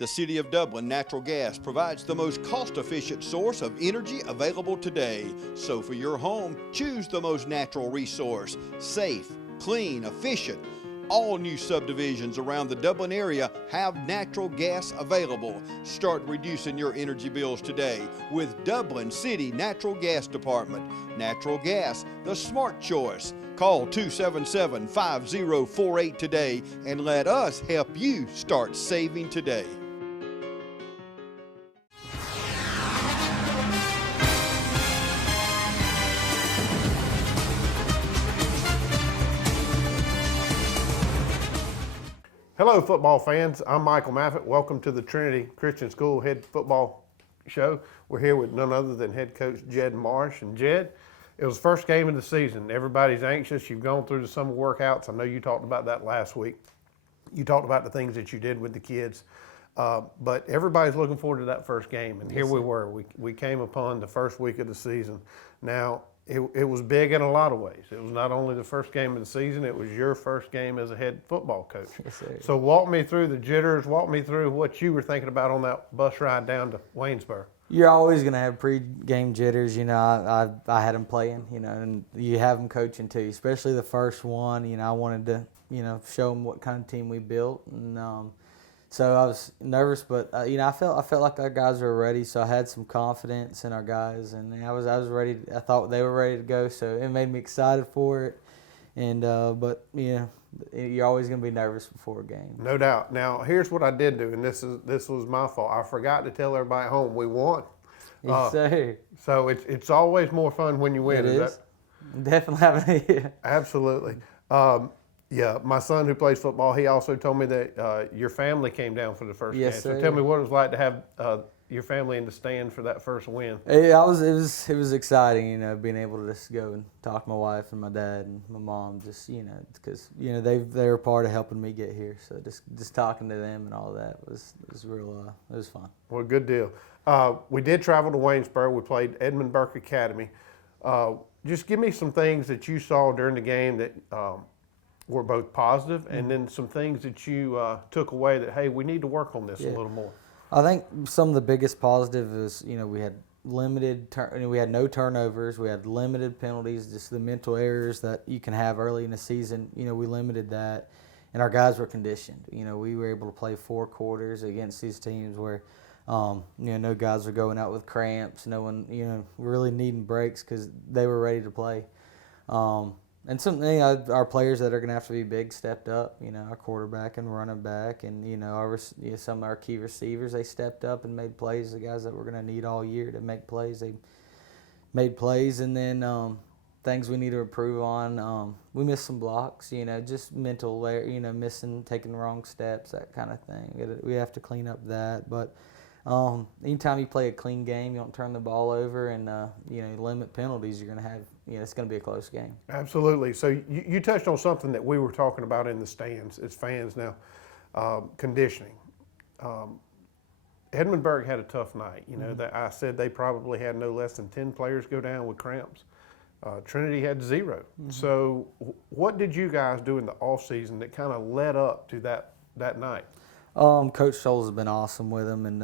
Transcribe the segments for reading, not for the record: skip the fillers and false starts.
The City of Dublin Natural Gas provides the most cost-efficient source of energy available today. So for your home, choose the most natural resource. Safe, clean, efficient. All new subdivisions around the Dublin area have natural gas available. Start reducing your energy bills today with Dublin City Natural Gas Department. Natural gas, the smart choice. Call 277-5048 today and let us help you start saving today. Hello, football fans. I'm Michael Maffett. Welcome to the Trinity Christian School Head Football Show. We're here with none other than head coach Jed Marsh. And Jed, it was the first game of the season. Everybody's anxious. You've gone through the summer workouts. I know you talked about that last week. You talked about the things that you did with the kids. But everybody's looking forward to that first game. And here we were. We came upon the first week of the season. Now, it was big in a lot of ways. It was not only the first game of the season, it was your first game as a head football coach. Yes, sir. So walk me through the jitters, walk me through what you were thinking about on that bus ride down to Waynesboro. You're always going to have pre-game jitters. You know, I had them playing, you know, and you have them coaching too, especially the first one. You know, I wanted to, you know, show them what kind of team we built. And so I was nervous, but, you know, I felt like our guys were ready, so I had some confidence in our guys. And I was ready. I thought they were ready to go, so it made me excited for it. And but, you know, you're always going to be nervous before a game. No doubt. Now, here's what I did do, and this was my fault. I forgot to tell everybody at home we won. Yes, sir. So it's always more fun when you win. It is. Definitely. Yeah. Absolutely. Yeah, my son who plays football, he also told me that your family came down for the first game. Yes, So sir. tell me what it was like to have your family in the stand for that first win. It was exciting, you know, being able to just go and talk to my wife and my dad and my mom, just, you know, because, you know, they were part of helping me get here. So just talking to them and all that was real, it was fun. Well, good deal. We did travel to Waynesboro. We played Edmund Burke Academy. Just give me some things that you saw during the game that were both positive, and then some things that you took away that, hey, we need to work on this a little more. I think some of the biggest positive is, you know, we had we had no turnovers, we had limited penalties, just the mental errors that you can have early in the season. You know, we limited that, and our guys were conditioned. You know, we were able to play 4 quarters against these teams where, you know, no guys were going out with cramps, no one, you know, really needing breaks because they were ready to play. And some, you know, our players that are going to have to be big stepped up. You know, our quarterback and running back, and you know, some of our key receivers, they stepped up and made plays. The guys that we're going to need all year to make plays, they made plays. And then things we need to improve on. We missed some blocks. You know, just mental, you know, taking the wrong steps, that kind of thing. We have to clean up that, but. Anytime you play a clean game, you don't turn the ball over, and you know, limit penalties, you're going to have, you know, it's going to be a close game. Absolutely. So you touched on something that we were talking about in the stands as fans now, conditioning. Edmund Burke had a tough night. You know, that I said they probably had no less than 10 players go down with cramps. Trinity had 0. So what did you guys do in the off season that kind of led up to that night? Coach Scholes has been awesome with them, and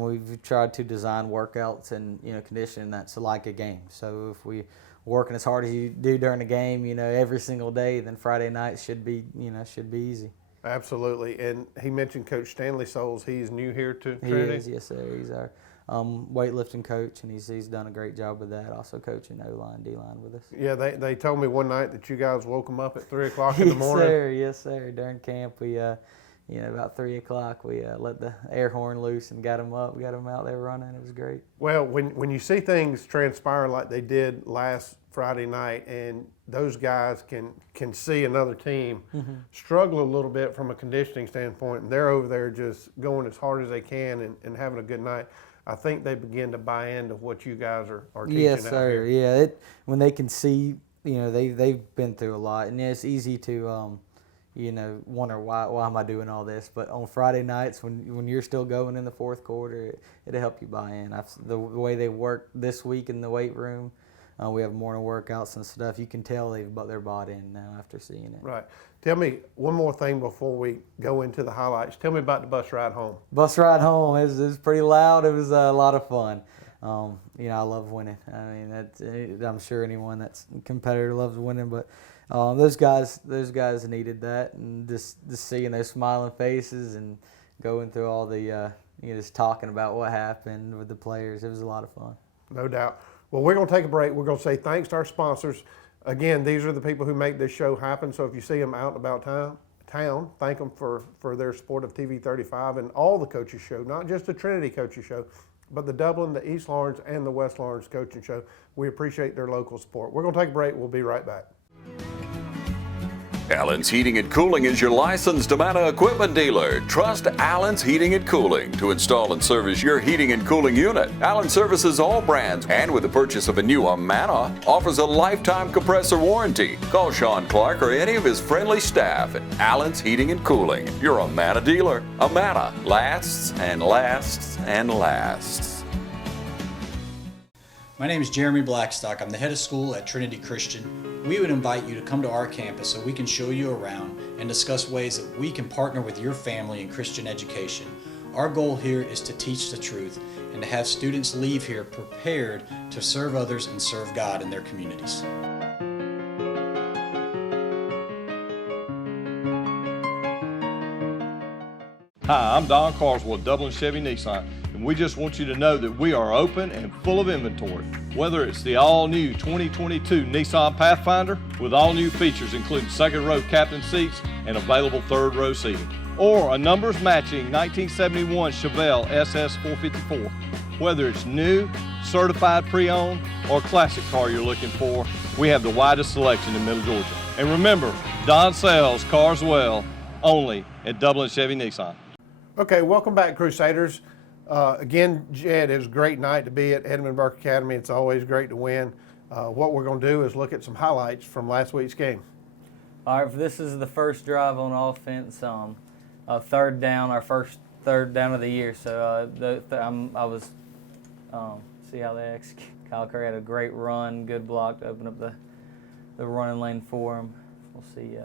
we've tried to design workouts and, you know, conditioning that's like a game. So if we working as hard as you do during the game, you know, every single day, then Friday night should be easy. Absolutely. And he mentioned Coach Stanley Souls. He's new here to Trinity. He is, yes, sir. He's our weightlifting coach, and he's done a great job with that. Also coaching O-line, D-line with us. Yeah, they told me one night that you guys woke him up at 3 o'clock in the morning. Yes, sir. During camp, we. You know, about 3 o'clock, we let the air horn loose and got them up. We got them out there running. It was great. Well, when you see things transpire like they did last Friday night, and those guys can see another team struggle a little bit from a conditioning standpoint, and they're over there just going as hard as they can and having a good night, I think they begin to buy into what you guys are teaching yes, out sir. here. Yeah, when they can see, you know, they've been through a lot, and it's easy to you know, wonder why am I doing all this? But on Friday nights, when you're still going in the fourth quarter, it'll help you buy in. The way they work this week in the weight room, We have morning workouts and stuff. You can tell they're bought in now after seeing it. Right. Tell me one more thing before we go into the highlights. Tell me about the bus ride home. Bus ride home, it was pretty loud. It was a lot of fun. I love winning. I mean, I'm sure anyone that's a competitor loves winning, but those guys needed that, and just seeing those smiling faces and going through all the just talking about what happened with the players, it was a lot of fun. No doubt. Well, we're going to take a break. We're going to say thanks to our sponsors. Again, these are the people who make this show happen. So if you see them out and about town, thank them for their support of TV 35 and all the coaches show, not just the Trinity coaches show, but the Dublin, the East Lawrence, and the West Lawrence coaching show. We appreciate their local support. We're going to take a break. We'll be right back. Allen's Heating and Cooling is your licensed Amana equipment dealer. Trust Allen's Heating and Cooling to install and service your heating and cooling unit. Allen services all brands, and with the purchase of a new Amana, offers a lifetime compressor warranty. Call Sean Clark or any of his friendly staff at Allen's Heating and Cooling, your Amana dealer. Amana lasts and lasts and lasts. My name is Jeremy Blackstock. I'm the head of school at Trinity Christian. We would invite you to come to our campus so we can show you around and discuss ways that we can partner with your family in Christian education. Our goal here is to teach the truth and to have students leave here prepared to serve others and serve God in their communities. Hi, I'm Don Carswell with Dublin Chevy Nissan, and we just want you to know that we are open and full of inventory. Whether it's the all-new 2022 Nissan Pathfinder with all-new features including second-row captain seats and available third-row seating, or a numbers-matching 1971 Chevelle SS 454. Whether it's new, certified pre-owned, or classic car you're looking for, we have the widest selection in Middle Georgia. And remember, Don sells cars well, only at Dublin Chevy Nissan. Okay, welcome back, Crusaders. Again, Jed, it was a great night to be at Edmund Burke Academy. It's always great to win. What we're going to do is look at some highlights from last week's game. All right, this is the first drive on offense. Third down, our first third down of the year. So see how they execute. Kyle Curry had a great run, good block to open up the running lane for him. We'll see.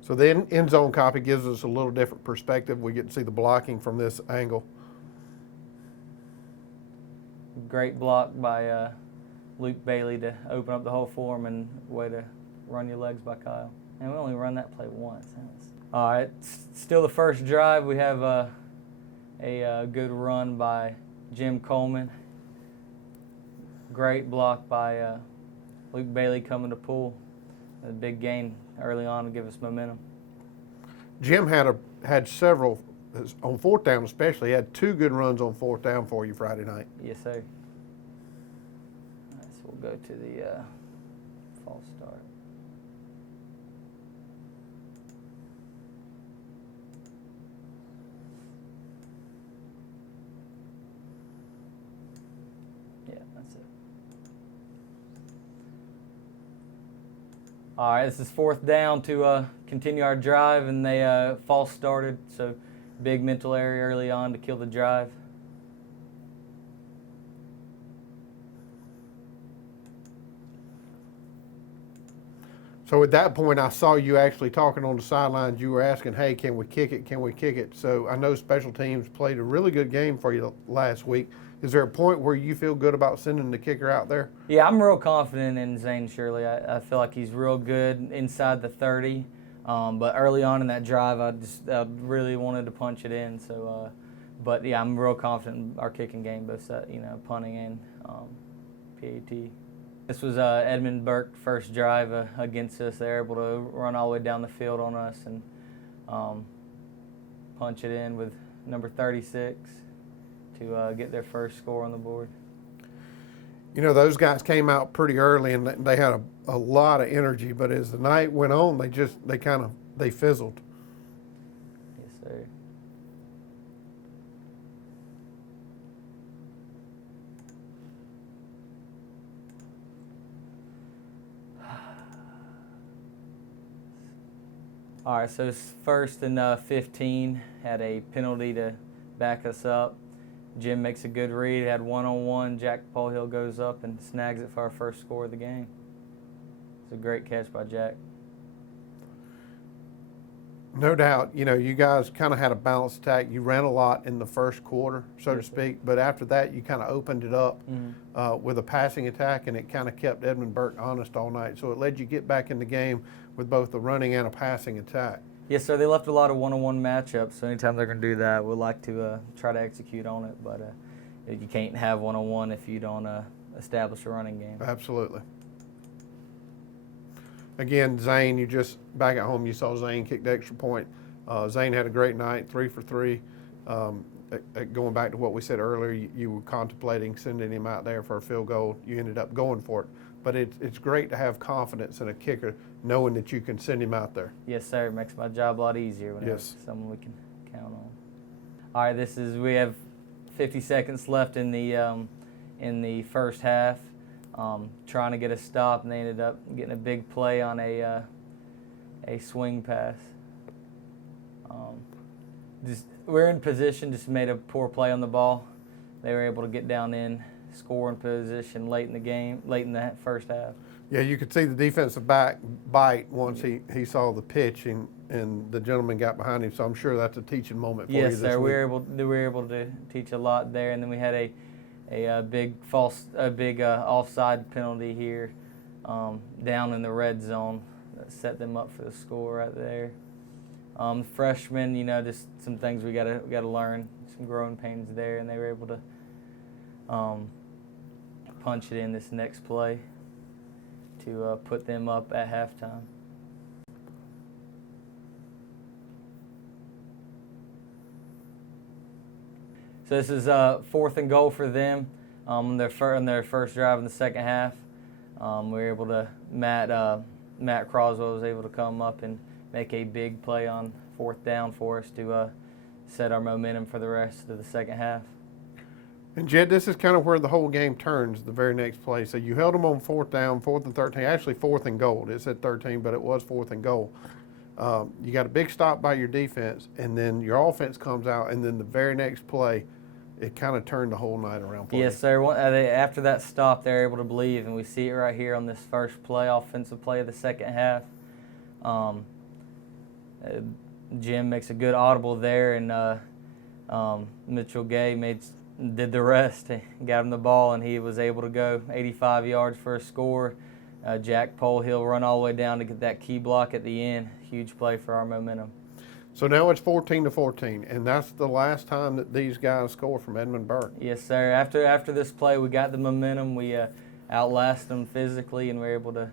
So the end zone copy gives us a little different perspective. We get to see the blocking from this angle. Great block by Luke Bailey to open up the hole for him, and way to run your legs by Kyle. And we only run that play once. All right, still the first drive. We have a good run by Jim Coleman. Great block by Luke Bailey coming to pull. A big gain early on to give us momentum. Jim had several, on fourth down especially, he had two good runs on fourth down for you Friday night. Yes, sir. All right, so we'll go to the false start. Yeah, that's it. All right, this is fourth down to continue our drive, and they false started, so big mental area early on to kill the drive. So at that point, I saw you actually talking on the sidelines. You were asking, hey, can we kick it? Can we kick it? So I know special teams played a really good game for you last week. Is there a point where you feel good about sending the kicker out there? Yeah, I'm real confident in Zane Shirley. I feel like he's real good inside the 30. But early on in that drive, I really wanted to punch it in. So, but yeah, I'm real confident in our kicking game, both punting and PAT. This was Edmund Burke first drive against us. They're able to run all the way down the field on us and punch it in with number 36 to get their first score on the board. You know, those guys came out pretty early and they had a lot of energy, but as the night went on, they fizzled. Yes, sir. All right, so it's first and 15, had a penalty to back us up. Jim makes a good read, had one-on-one. Jack Polhill goes up and snags it for our first score of the game. It's a great catch by Jack. No doubt, you guys kind of had a balanced attack. You ran a lot in the first quarter, so to speak, but after that you kind of opened it up with a passing attack, and it kind of kept Edmund Burke honest all night. So it led you get back in the game with both a running and a passing attack. Yes, sir. They left a lot of one-on-one matchups, so anytime they're going to do that, we'd like to try to execute on it, but you can't have one-on-one if you don't establish a running game. Absolutely. Zane, you just back at home, you saw Zane kick the extra point. Zane had a great night, 3 for 3. Going back to what we said earlier, you were contemplating sending him out there for a field goal. You ended up going for it. But it's great to have confidence in a kicker, knowing that you can send him out there. Yes, sir. It makes my job a lot easier when there's someone we can count on. All right, we have 50 seconds left in the first half. Trying to get a stop, and they ended up getting a big play on a swing pass. We're in position, just made a poor play on the ball. They were able to get down in scoring position late in the game, late in the first half. Yeah, you could see the defensive back bite once he saw the pitch, and the gentleman got behind him. So I'm sure that's a teaching moment for you this week. Yes, sir. We were able to teach a lot there, and then we had a big offside penalty here down in the red zone that set them up for the score right there. Freshmen, just some things we gotta learn, some growing pains there, and they were able to punch it in this next play to put them up at halftime. So this is 4th and goal for them on their first drive in the second half. We were able to, Matt Croswell was able to come up and make a big play on 4th down for us to set our momentum for the rest of the second half. And Jed, this is kind of where the whole game turns the very next play. So you held them on 4th down, 4th and 13, actually 4th and goal. It said 13, but it was 4th and goal. You got a big stop by your defense, and then your offense comes out, and then the very next play, it kind of turned the whole night around for you. Yes, sir. After that stop, they're able to believe, and we see it right here on this first play, offensive play of the second half. Jim makes a good audible there, and Mitchell Gay did the rest. He got him the ball, and he was able to go 85 yards for a score. Jack Polhill run all the way down to get that key block at the end. Huge play for our momentum. So now it's 14-14, and that's the last time that these guys score from Edmund Burke. Yes, sir. After this play, we got the momentum. We outlasted them physically, and we were able to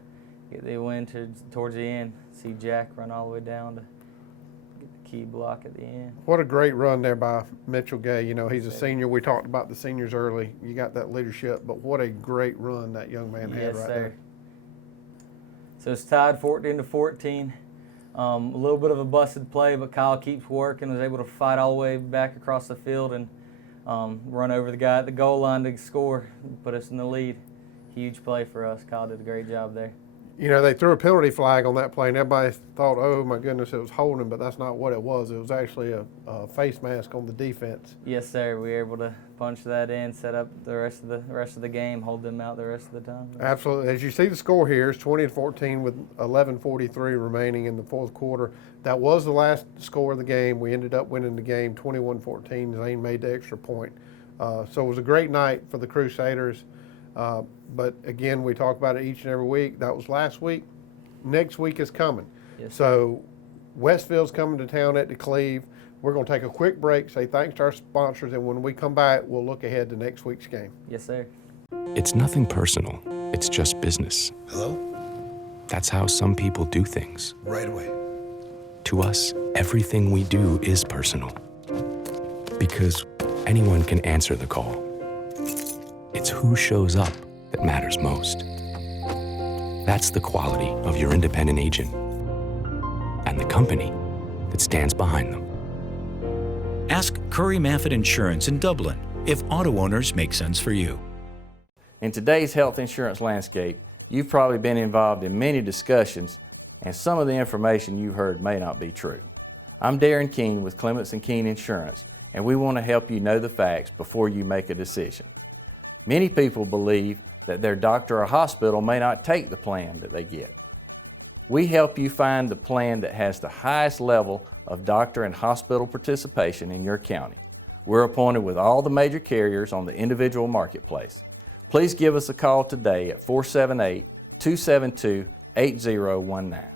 get the win towards the end. See Jack run all the way down to get the key block at the end. What a great run there by Mitchell Gay. He's a senior. We talked about the seniors early. You got that leadership, but what a great run that young man had right there. So it's tied 14-14. A little bit of a busted play, but Kyle keeps working, was able to fight all the way back across the field and run over the guy at the goal line to score, put us in the lead. Huge play for us. Kyle did a great job there. They threw a penalty flag on that play, and everybody thought, oh, my goodness, it was holding, but that's not what it was. It was actually a face mask on the defense. Yes, sir. We were able to punch that in, set up the rest of the game, hold them out the rest of the time. Absolutely. As you see the score here, it's 20-14 with 11:43 remaining in the fourth quarter. That was the last score of the game. We ended up winning the game 21-14. Zane made the extra point. So it was a great night for the Crusaders. But again, we talk about it each and every week. That was last week. Next week is coming. Yes, so Westville's coming to town at DeCleve. We're going to take a quick break, say thanks to our sponsors, and when we come back, we'll look ahead to next week's game. Yes, sir. It's nothing personal. It's just business. Hello? That's how some people do things. Right away. To us, everything we do is personal. Because anyone can answer the call. It's who shows up that matters most. That's the quality of your independent agent and the company that stands behind them. Ask Curry Maffitt Insurance in Dublin if auto owners make sense for you. In today's health insurance landscape, you've probably been involved in many discussions, and some of the information you've heard may not be true. I'm Darren Keene with Clements & Keene Insurance, and we want to help you know the facts before you make a decision. Many people believe that their doctor or hospital may not take the plan that they get. We help you find the plan that has the highest level of doctor and hospital participation in your county. We're appointed with all the major carriers on the individual marketplace. Please give us a call today at 478-272-8019.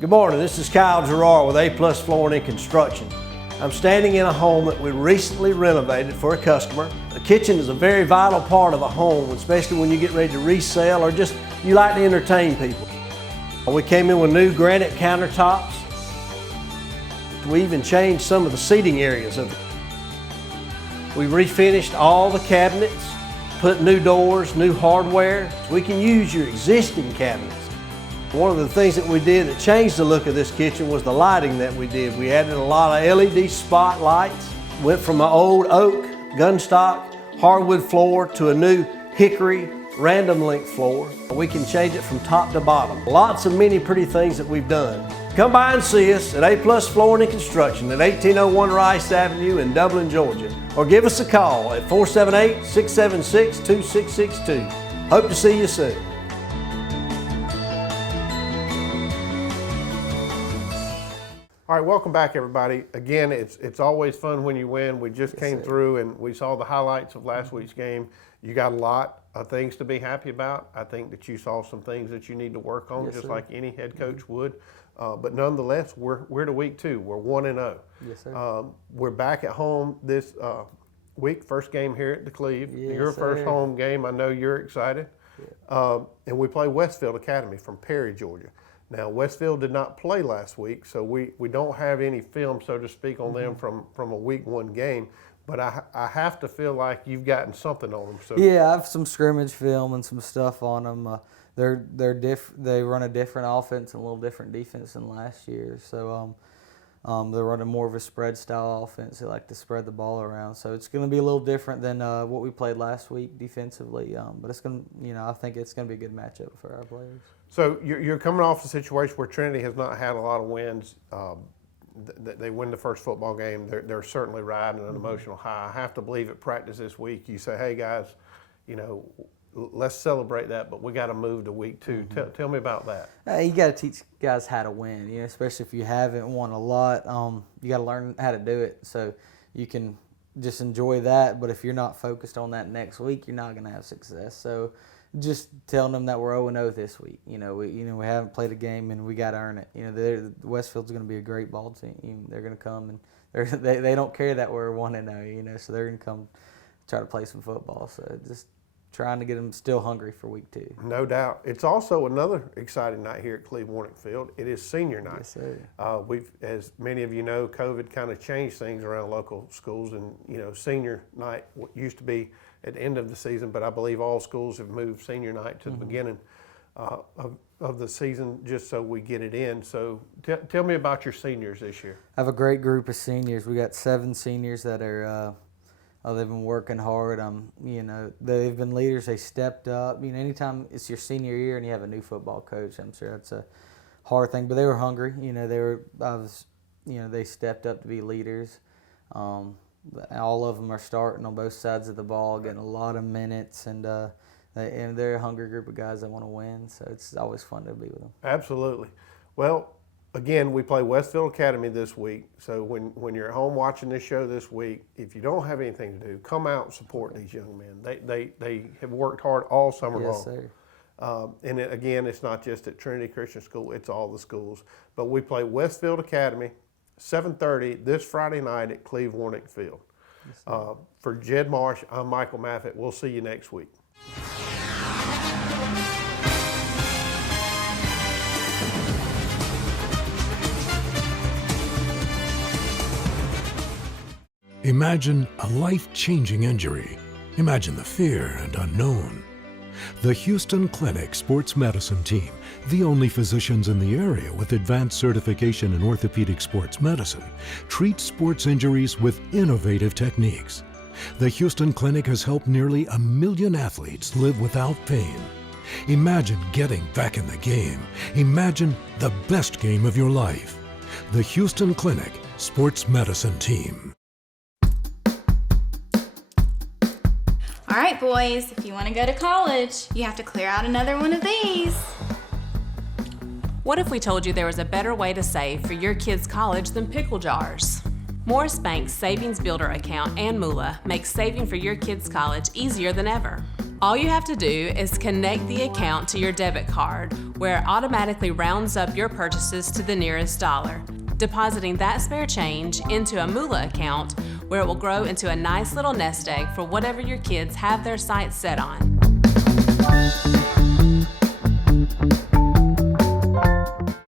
Good morning, this is Kyle Gerard with A+ Flooring and Construction. I'm standing in a home that we recently renovated for a customer. The kitchen is a very vital part of a home, especially when you get ready to resell or just you like to entertain people. We came in with new granite countertops. We even changed some of the seating areas of it. We refinished all the cabinets, put new doors, new hardware. We can use your existing cabinets. One of the things that we did that changed the look of this kitchen was the lighting that we did. We added a lot of LED spotlights, went from an old oak, gunstock, hardwood floor to a new hickory, random length floor. We can change it from top to bottom. Lots of many pretty things that we've done. Come by and see us at A+ Flooring and Construction at 1801 Rice Avenue in Dublin, Georgia, or give us a call at 478-676-2662. Hope to see you soon. All right, welcome back, everybody. Again, it's always fun when you win. We just came through and we saw the highlights of last week's game. You got a lot of things to be happy about. I think that you saw some things that you need to work on, just like any head coach would. But nonetheless, we're to week 2. We're 1-0. Yes, sir. We're back at home this week. First game here at the Cleve. Yes, Your first sir. home game. I know you're excited. Yeah. And we play Westfield Academy from Perry, Georgia. Now, Westfield did not play last week, so we don't have any film, so to speak, on them from a week 1 game. But I have to feel like you've gotten something on them. So yeah, I have some scrimmage film and some stuff on them. They run a different offense and a little different defense than last year. So they're running more of a spread style offense. They like to spread the ball around. So it's going to be a little different than what we played last week defensively. But it's going to, I think it's going to be a good matchup for our players. So you're coming off a situation where Trinity has not had a lot of wins. They win the first football game. They're certainly riding an emotional high. I have to believe at practice this week you say, hey, guys, let's celebrate that, but we got to move to week 2. Tell me about that. You got to teach guys how to win, especially if you haven't won a lot. You got to learn how to do it so you can just enjoy that. But if you're not focused on that next week, you're not going to have success. So just telling them that we're 0-0 this week. We haven't played a game and we got to earn it. Westfield's going to be a great ball team. They're going to come and they don't care that we're 1-0. So they're going to come try to play some football. So just trying to get them still hungry for week 2. No doubt. It's also another exciting night here at Cleve-Warnick Field. It is senior night. Yes, sir. As many of you know, COVID kind of changed things around local schools, and senior night used to be at the end of the season, but I believe all schools have moved senior night to the beginning of the season just so we get it in. So tell me about your seniors this year. I have a great group of seniors. We got 7 seniors that are they've been working hard. They've been leaders. They stepped up. Anytime it's your senior year and you have a new football coach, I'm sure that's a hard thing. But they were hungry. They stepped up to be leaders. All of them are starting on both sides of the ball, getting a lot of minutes, and they're a hungry group of guys that want to win. So it's always fun to be with them. Absolutely. Well, again, we play Westfield Academy this week. So when you're at home watching this show this week, if you don't have anything to do, come out and support these young men. They have worked hard all summer long. Yes, sir. And again, it's not just at Trinity Christian School; it's all the schools. But we play Westfield Academy, 7:30 this Friday night at Cleve-Warnick Field. Yes, for Jed Marsh, I'm Michael Maffett. We'll see you next week. Imagine a life-changing injury. Imagine the fear and unknown. The Houston Clinic Sports Medicine Team, the only physicians in the area with advanced certification in orthopedic sports medicine, treats sports injuries with innovative techniques. The Houston Clinic has helped nearly 1 million athletes live without pain. Imagine getting back in the game. Imagine the best game of your life. The Houston Clinic Sports Medicine Team. All right, boys, if you want to go to college, you have to clear out another one of these. What if we told you there was a better way to save for your kids' college than pickle jars? Morris Bank's Savings Builder account and moolah makes saving for your kids' college easier than ever. All you have to do is connect the account to your debit card, where it automatically rounds up your purchases to the nearest dollar, depositing that spare change into a moolah account where it will grow into a nice little nest egg for whatever your kids have their sights set on.